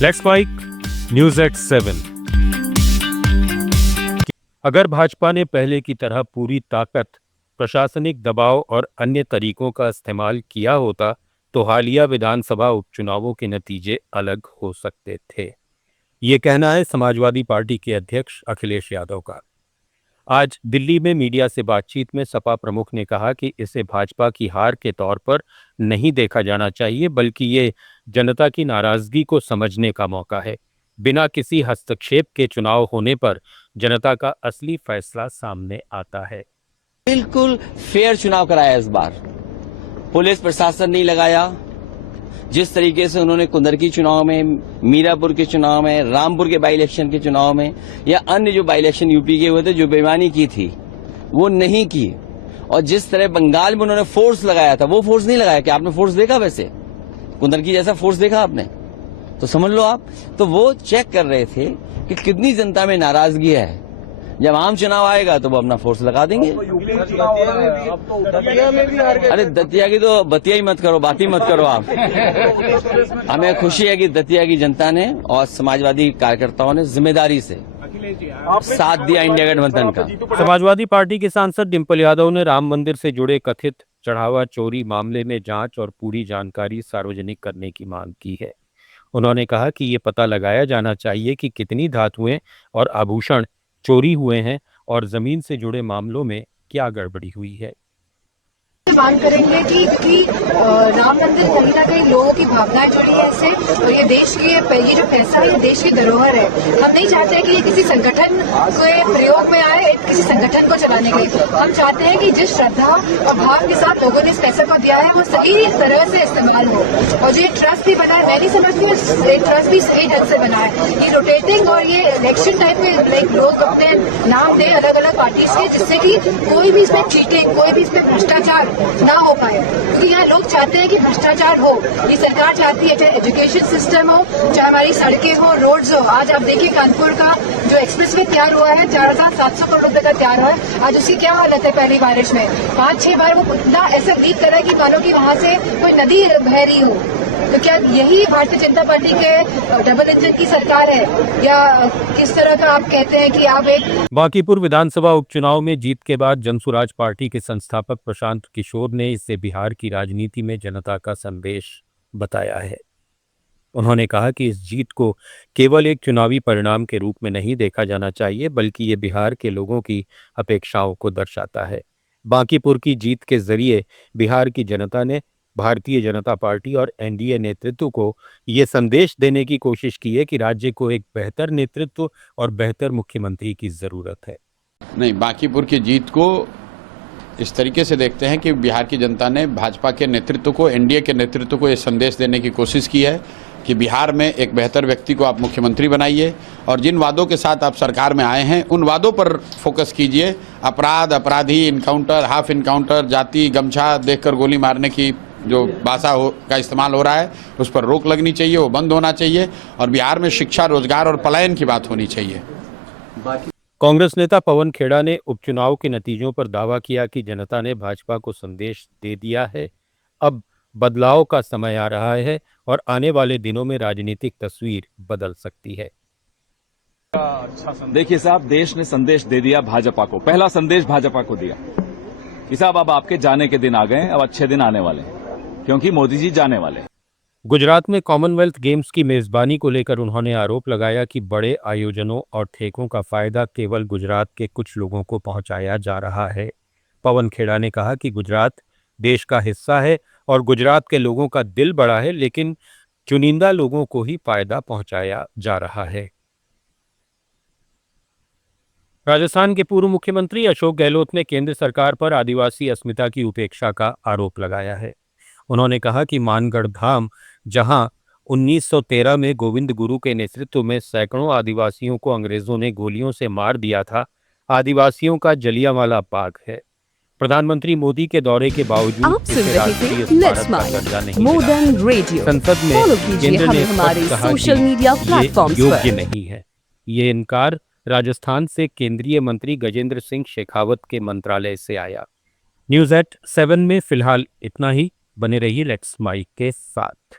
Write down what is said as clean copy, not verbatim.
Let's mic news at 7। अगर भाजपा ने पहले की तरह पूरी ताकत, प्रशासनिक दबाव और अन्य तरीकों का इस्तेमाल किया होता तो हालिया विधानसभा उपचुनावों के नतीजे अलग हो सकते थे। ये कहना है समाजवादी पार्टी के अध्यक्ष अखिलेश यादव का। आज दिल्ली में मीडिया से बातचीत में सपा प्रमुख ने कहा कि इसे भाजपा की हार के तौर पर नहीं देखा जाना चाहिए, बल्कि ये जनता की नाराजगी को समझने का मौका है। बिना किसी हस्तक्षेप के चुनाव होने पर जनता का असली फैसला सामने आता है। बिल्कुल फेयर चुनाव कराया इस बार। पुलिस प्रशासन नहीं लगाया। जिस तरीके से उन्होंने कुंदरकी चुनाव में, मीरापुर के चुनाव में, रामपुर के बाई इलेक्शन के चुनाव में या अन्य जो बाई इलेक्शन यूपी के हुए थे, जो बेईमानी की थी वो नहीं की। और जिस तरह बंगाल में उन्होंने फोर्स लगाया था, वो फोर्स नहीं लगाया। क्या आपने फोर्स देखा? वैसे कुंदरकी जैसा फोर्स देखा आपने? तो समझ लो आप, तो वो चेक कर रहे थे कि कितनी जनता में नाराजगी है। जब आम चुनाव आएगा तो वो अपना फोर्स लगा देंगे। अरे दतिया की तो बतिया ही मत करो, बात ही मत करो आप। हमें खुशी है कि दतिया की जनता ने और समाजवादी कार्यकर्ताओं ने जिम्मेदारी से साथ दिया इंडिया गठबंधन का। समाजवादी पार्टी के सांसद डिंपल यादव ने राम मंदिर से जुड़े कथित चढ़ावा चोरी मामले में जांच और पूरी जानकारी सार्वजनिक करने की मांग की है। उन्होंने कहा कि ये पता लगाया जाना चाहिए कि कितनी धातुएं और आभूषण चोरी हुए हैं और जमीन से जुड़े मामलों में क्या गड़बड़ी हुई है। मांग करेंगे कि राम मंदिर कहीं ना कहीं लोगों की भावनाएं जुड़ी है इससे, और ये देश के ये जो पैसा है ये देश की धरोहर है। हम नहीं चाहते कि ये किसी संगठन के प्रयोग में आए, किसी संगठन को चलाने के लिए। हम चाहते हैं कि जिस श्रद्धा और भाव के साथ लोगों ने इस पैसे को दिया है वो सही तरह से इस्तेमाल हो। और जो ये ट्रस्ट भी बना है, मैं नहीं समझती हूँ ये ट्रस्ट भी सही ढंग से बना है। ये रोटेटिंग और ये इलेक्शन टाइम में लोग अपने नाम दे अलग अलग पार्टीज के, जिससे कि कोई भी इसमें चीटिंग, कोई भी इसमें भ्रष्टाचार ना हो पाए। क्योंकि यहाँ लोग चाहते हैं कि भ्रष्टाचार हो। ये सरकार चाहती है चाहे एजुकेशन सिस्टम हो, चाहे हमारी सड़कें हो, रोड्स हो। आज आप देखिए कानपुर का जो एक्सप्रेसवे तैयार हुआ है, 4,700 करोड़ रुपए का तैयार हुआ है। आज उसकी क्या हालत है? पहली बारिश में 5-6 बार वो इतना ऐसा लीक कर रहा है कि मानो कि वहां से कोई नदी बह रही हो। तो क्या यही भारतीय जनता पार्टी के डबल इंजन की सरकार है, या किस तरह का आप कहते हैं कि आप एक? बांकीपुर विधानसभा उपचुनाव में जीत के बाद जनसुराज पार्टी के संस्थापक प्रशांत किशोर ने इसे बिहार की राजनीति में जनता का संदेश बताया है। उन्होंने कहा कि इस जीत को केवल एक चुनावी परिणाम के रूप में नहीं देखा जाना चाहिए, बल्कि ये बिहार के लोगों की अपेक्षाओं को दर्शाता है। बांकीपुर की जीत के जरिए बिहार की जनता ने भारतीय जनता पार्टी और एनडीए नेतृत्व को ये संदेश देने की कोशिश की है कि राज्य को एक बेहतर नेतृत्व और बेहतर मुख्यमंत्री की जरूरत है। नहीं, बांकीपुर की जीत को इस तरीके से देखते हैं कि बिहार की जनता ने भाजपा के नेतृत्व को, एनडीए के नेतृत्व को ये संदेश देने की कोशिश की है कि बिहार में एक बेहतर व्यक्ति को आप मुख्यमंत्री बनाइए और जिन वादों के साथ आप सरकार में आए हैं उन वादों पर फोकस कीजिए। अपराध, अपराधी, इनकाउंटर, हाफ इनकाउंटर, जाति, गमछा देखकर गोली मारने की जो भाषा का इस्तेमाल हो रहा है उस पर रोक लगनी चाहिए, वो बंद होना चाहिए और बिहार में शिक्षा, रोजगार और पलायन की बात होनी चाहिए। कांग्रेस नेता पवन खेड़ा ने उपचुनाव के नतीजों पर दावा किया कि जनता ने भाजपा को संदेश दे दिया है, अब बदलाव का समय आ रहा है और आने वाले दिनों में राजनीतिक तस्वीर बदल सकती है। देखिए साहब, देश ने संदेश दे दिया भाजपा को, पहला संदेश भाजपा को दिया कि साहब अब आपके जाने के दिन आ गए, अब अच्छे दिन आने वाले हैं क्योंकि मोदी जी जाने वाले हैं। गुजरात में कॉमनवेल्थ गेम्स की मेजबानी को लेकर उन्होंने आरोप लगाया कि बड़े आयोजनों और ठेकों का फायदा केवल गुजरात के कुछ लोगों को पहुंचाया जा रहा है। पवन खेड़ा ने कहा कि गुजरात देश का हिस्सा है और गुजरात के लोगों का दिल बड़ा है, लेकिन चुनिंदा लोगों को ही फायदा पहुंचाया जा रहा है। राजस्थान के पूर्व मुख्यमंत्री अशोक गहलोत ने केंद्र सरकार पर आदिवासी अस्मिता की उपेक्षा का आरोप लगाया है। उन्होंने कहा कि मानगढ़ धाम, जहां 1913 में गोविंद गुरु के नेतृत्व में सैकड़ों आदिवासियों को अंग्रेजों ने गोलियों से मार दिया था, आदिवासियों का जलियांवाला बाग है। प्रधानमंत्री मोदी के दौरे के बावजूद इसे राष्ट्रीय स्मारक का दर्जा नहीं मिला। संसद में केंद्र ने कहा कि ये योग्य नहीं है। ये इनकार राजस्थान से केंद्रीय मंत्री गजेंद्र सिंह शेखावत के मंत्रालय से आया। न्यूज़ एट 7 में फिलहाल इतना ही। बने रहिए लेट्स माइक के साथ।